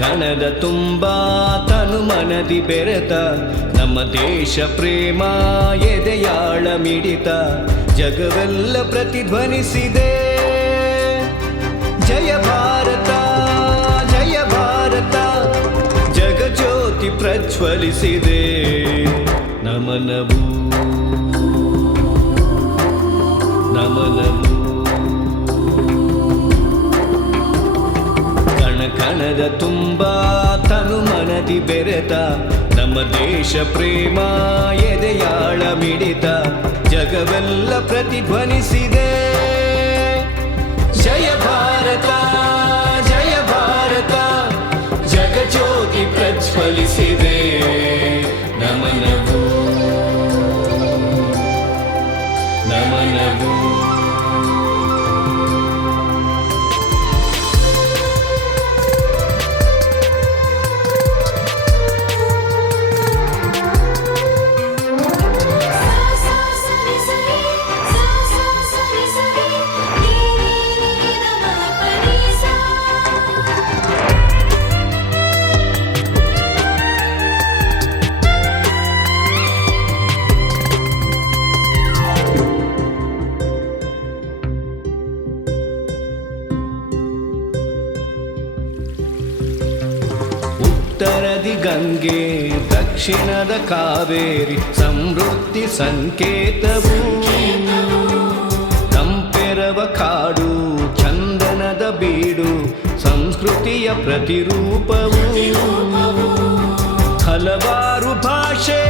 ಕಣದ ತುಂಬ ತನು ಮನದಿ ಬೆರೆತ ನಮ್ಮ ದೇಶ ಪ್ರೇಮ ಎದೆಯಾಳ ಮಿಡಿತ ಜಗವೆಲ್ಲ ಪ್ರತಿಧ್ವನಿಸಿದೆ. ಜಯ ಭಾರತ ಜಯ ಭಾರತ ಜಗಜ್ಯೋತಿ ಪ್ರಜ್ವಲಿಸಿದೆ. ನಮನವು ನಮನವು ಕಣದ ತುಂಬ ತನು ಮನದಿ ಬೆರೆತ ನಮ್ಮ ದೇಶ ಪ್ರೇಮ ಎದೆಯಾಳ ಮಿಡಿತ ಜಗವೆಲ್ಲ ಪ್ರತಿಧ್ವನಿಸಿದೆ. ಜಯ ಭಾರತ ಜಯ ಭಾರತ ಜಗಜ್ಯೋತಿ ಪ್ರಜ್ವಲಿಸಿದೆ. ನಮನವು ನಮನವು ಉತ್ತರದಿ ಗಂಗೆ ದಕ್ಷಿಣದ ಕಾವೇರಿ ಸಮೃದ್ಧಿ ಸಂಕೇತವು. ತಂಪೆರವ ಕಾಡು ಚಂದನದ ಬೀಡು ಸಂಸ್ಕೃತಿಯ ಪ್ರತಿರೂಪವು. ಹಲವಾರು ಭಾಷೆ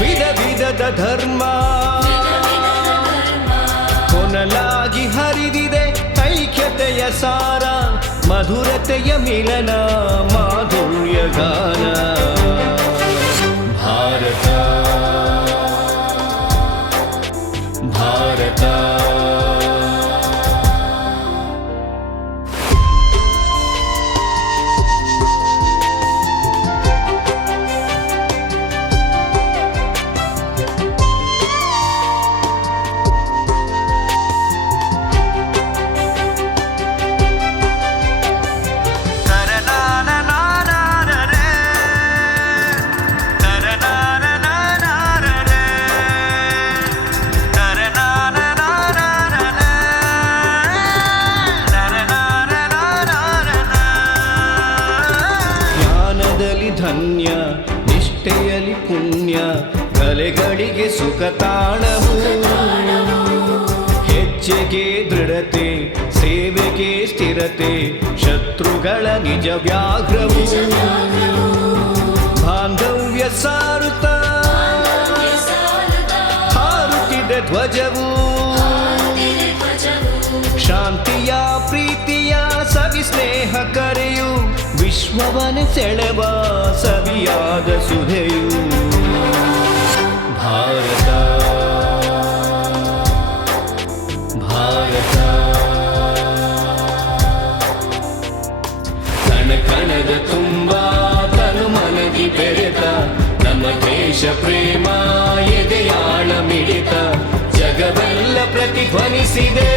ವಿಧ ವಿಧದ ಧರ್ಮ ಕೊನಲಾಗಿ ಹರಿದಿದೆ ಐಕ್ಯತೆಯ ಸಾರ. ಮಧುರತೆಯ ಮಿಲನ ಮಾಧುರ್ಯ ಗಾನ. ಭಾರತ ಭಾರತ ಧನ್ಯ ನಿಷ್ಠೆಯಲಿ ಪುಣ್ಯ ಕಲೆಗಳಿಗೆ ಸುಖ ತಾಣವು. ಹೆಜ್ಜೆಗೆ ದೃಢತೆ ಸೇವೆಗೆ ಸ್ಥಿರತೆ ಶತ್ರುಗಳ ನಿಜ ವ್ಯಾಘ್ರವು. ಬಾಂಧವ್ಯ ಸಾರುತ್ತ ಹಾರುತ್ತಿದೆ ಧ್ವಜವು. ಶಾಂತಿಯ ಪ್ರೀತಿಯ ಸವಿ ಸ್ನೇಹ ಕರೆಯು ವಿಶ್ವವನೆ ಸೆಳೆವ ಸವಿಯಾದ ಸುಧೆಯು. ಭಾರತ ಭಾರತ ಕಣದ ತುಂಬ ತನು ಮನದಿ ಬೆರೆತ ನಮ್ಮ ದೇಶ ಪ್ರೇಮ ಎದೆಯಾಳ ಮಿಡಿತ ಜಗವೆಲ್ಲ ಪ್ರತಿಧ್ವನಿಸಿದೆ.